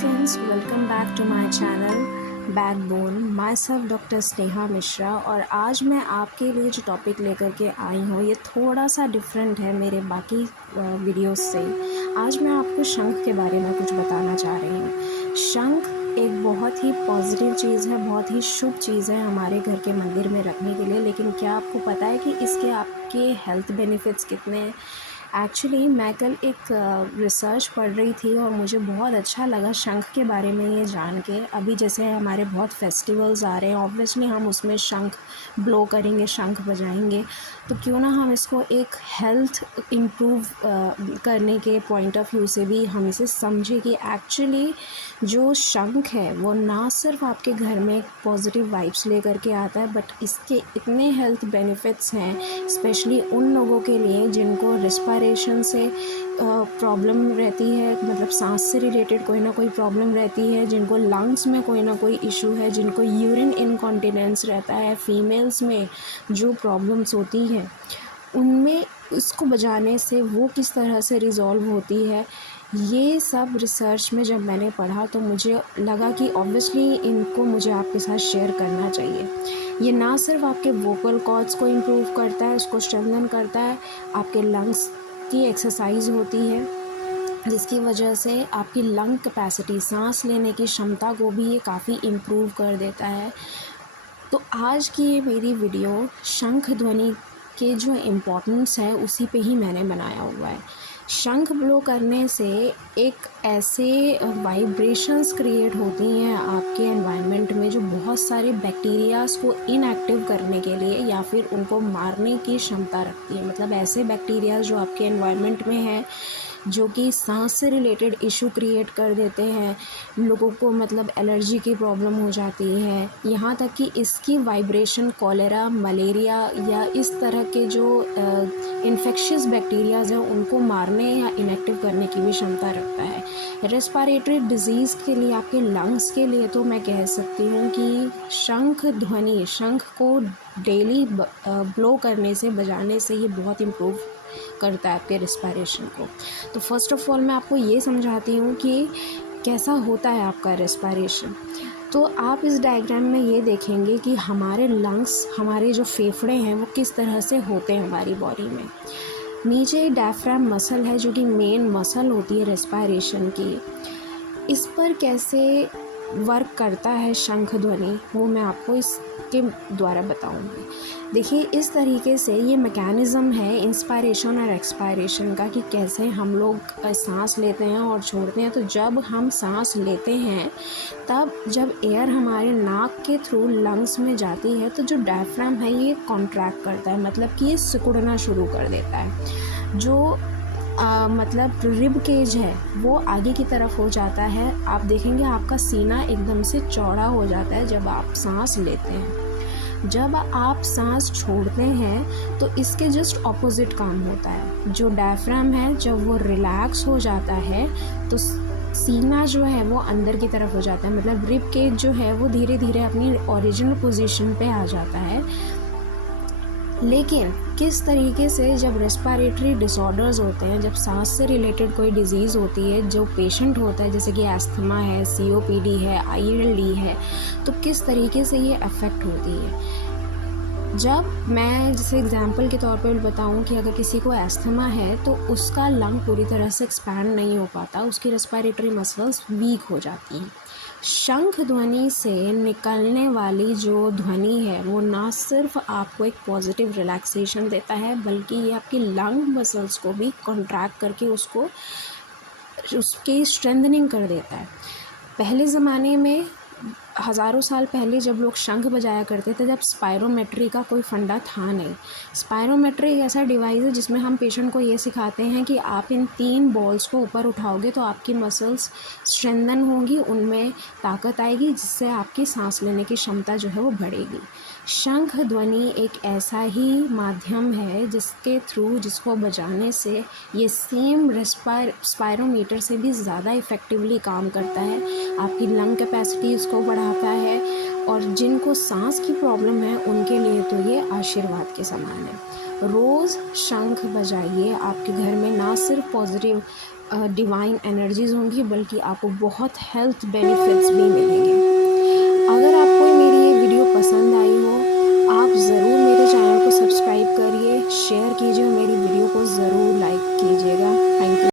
Friends, welcome back to my channel backbone. Myself doctor Sneha Mishra. और आज मैं आपके लिए जो टॉपिक लेकर के आई हूँ ये थोड़ा सा डिफरेंट है मेरे बाकी वीडियोस से। आज मैं आपको शंख के बारे में कुछ बताना चाह रही हूँ। शंख एक बहुत ही पॉजिटिव चीज़ है, बहुत ही शुभ चीज़ है हमारे घर के मंदिर में रखने के लिए। लेकिन क्या आपको पता है कि इसके आपके हेल्थ बेनिफिट्स कितने हैं? एक्चुअली मैं कल एक रिसर्च पढ़ रही थी और मुझे बहुत अच्छा लगा शंख के बारे में ये जान के। अभी जैसे हमारे बहुत फेस्टिवल्स आ रहे हैं, ऑब्वियसली हम उसमें शंख ब्लो करेंगे, शंख बजाएंगे। तो क्यों ना हम इसको एक हेल्थ इम्प्रूव करने के पॉइंट ऑफ व्यू से भी हम इसे समझें कि एक्चुअली जो शंख है वो ना सिर्फ आपके घर में एक पॉजिटिव वाइब्स लेकर के आता है, बट इसके इतने हेल्थ बेनिफिट्स हैं, स्पेशली उन लोगों के लिए जिनको रिस्पायरेशन से प्रॉब्लम रहती है, मतलब सांस से रिलेटेड कोई ना कोई प्रॉब्लम रहती है, जिनको लंग्स में कोई ना कोई इशू है, जिनको यूरिन इनकॉन्टिनेंस रहता है, फीमेल्स में जो प्रॉब्लम्स होती हैं उनमें इसको बजाने से वो किस तरह से रिज़ॉल्व होती है। ये सब रिसर्च में जब मैंने पढ़ा तो मुझे लगा कि ऑब्वियसली इनको मुझे आपके साथ शेयर करना चाहिए। ये ना सिर्फ आपके वोकल कॉर्ड्स को इम्प्रूव करता है, उसको स्ट्रेंथन करता है, आपके लंग्स की एक्सरसाइज होती है जिसकी वजह से आपकी लंग कैपेसिटी, सांस लेने की क्षमता को भी ये काफ़ी इम्प्रूव कर देता है। तो आज की ये मेरी वीडियो शंख ध्वनि के जो इम्पोर्टेंस है उसी पे ही मैंने बनाया हुआ है। शंख ब्लो करने से एक ऐसे वाइब्रेशंस क्रिएट होती हैं आपके एनवायरनमेंट में जो बहुत सारे बैक्टीरियाज़ को इनएक्टिव करने के लिए या फिर उनको मारने की क्षमता रखती है। मतलब ऐसे बैक्टीरियाज़ जो आपके एनवायरनमेंट में हैं जो कि सांस से रिलेटेड इशू क्रिएट कर देते हैं, लोगों को मतलब एलर्जी की प्रॉब्लम हो जाती है, यहाँ तक कि इसकी वाइब्रेशन कॉलेरा, मलेरिया या इस तरह के जो इन्फेक्शियस बैक्टीरियाज़ हैं उनको मारने या इनएक्टिव करने की भी क्षमता रखता है। रेस्पिरेटरी डिजीज़ के लिए, आपके लंग्स के लिए तो मैं कह सकती हूँ कि शंख ध्वनि, शंख को डेली ब्लो करने से, बजाने से ये बहुत इम्प्रूव करता है आपके रेस्पिरेशन को। तो फर्स्ट ऑफ ऑल मैं आपको ये समझाती हूँ कि कैसा होता है आपका रेस्पिरेशन। तो आप इस डायग्राम में ये देखेंगे कि हमारे लंग्स, हमारे जो फेफड़े हैं वो किस तरह से होते हैं हमारी बॉडी में। नीचे डायफ्राम मसल है जो कि मेन मसल होती है रेस्पिरेशन की। इस पर कैसे वर्क करता है शंख ध्वनि वो मैं आपको इसके द्वारा बताऊंगी। देखिए, इस तरीके से ये मैकेनिज़्म है इंस्पायरेशन और एक्सपायरेशन का कि कैसे हम लोग सांस लेते हैं और छोड़ते हैं। तो जब हम सांस लेते हैं तब जब एयर हमारे नाक के थ्रू लंग्स में जाती है तो जो डायफ्राम है ये कॉन्ट्रैक्ट करता है, मतलब कि ये सिकुड़ना शुरू कर देता है। जो मतलब रिब केज है वो आगे की तरफ हो जाता है। आप देखेंगे आपका सीना एकदम से चौड़ा हो जाता है जब आप सांस लेते हैं। जब आप सांस छोड़ते हैं तो इसके जस्ट ऑपोजिट काम होता है। जो डायफ्राम है जब वो रिलैक्स हो जाता है तो सीना जो है वो अंदर की तरफ हो जाता है, मतलब रिब केज जो है वो धीरे धीरे अपनी ओरिजिनल पोजीशन पे आ जाता है। लेकिन किस तरीके से जब रेस्पिरेटरी डिसऑर्डर्स होते हैं, जब सांस से रिलेटेड कोई डिजीज़ होती है, जो पेशेंट होता है जैसे कि एस्थमा है, COPD है, ILD है, तो किस तरीके से ये अफेक्ट होती है। जब मैं जैसे एग्जांपल के तौर पर बताऊं कि अगर किसी को एस्थमा है तो उसका लंग पूरी तरह से एक्सपैंड नहीं हो पाता, उसकी रेस्पिरेटरी मसल्स वीक हो जाती हैं। शंख ध्वनि से निकलने वाली जो ध्वनि है वो ना सिर्फ आपको एक पॉजिटिव रिलैक्सेशन देता है बल्कि ये आपकी लंग मसल्स को भी कॉन्ट्रैक्ट करके उसकी स्ट्रेंथनिंग कर देता है। पहले ज़माने में, हज़ारों साल पहले जब लोग शंख बजाया करते थे, जब स्पायरोमेट्री का कोई फंडा था नहीं। स्पायरोमेट्री एक ऐसा डिवाइस है जिसमें हम पेशेंट को ये सिखाते हैं कि आप इन 3 बॉल्स को ऊपर उठाओगे तो आपकी मसल्स स्ट्रेंथन होंगी, उनमें ताकत आएगी जिससे आपकी सांस लेने की क्षमता जो है वो बढ़ेगी। शंख ध्वनि एक ऐसा ही माध्यम है जिसके थ्रू, जिसको बजाने से ये सेम स्पायरोमीटर से भी ज़्यादा इफ़ेक्टिवली काम करता है। आपकी लंग कैपेसिटी इसको बढ़ाता है और जिनको सांस की प्रॉब्लम है उनके लिए तो ये आशीर्वाद के समान है। रोज़ शंख बजाइए, आपके घर में ना सिर्फ पॉजिटिव डिवाइन एनर्जीज़ होंगी, बल्कि आपको बहुत हेल्थ बेनिफिट्स भी मिलेंगे। अगर आपको मेरी ये वीडियो पसंद आई हो, आप ज़रूर मेरे चैनल को सब्सक्राइब करिए, शेयर कीजिए, मेरी वीडियो को ज़रूर लाइक कीजिएगा। Thank you.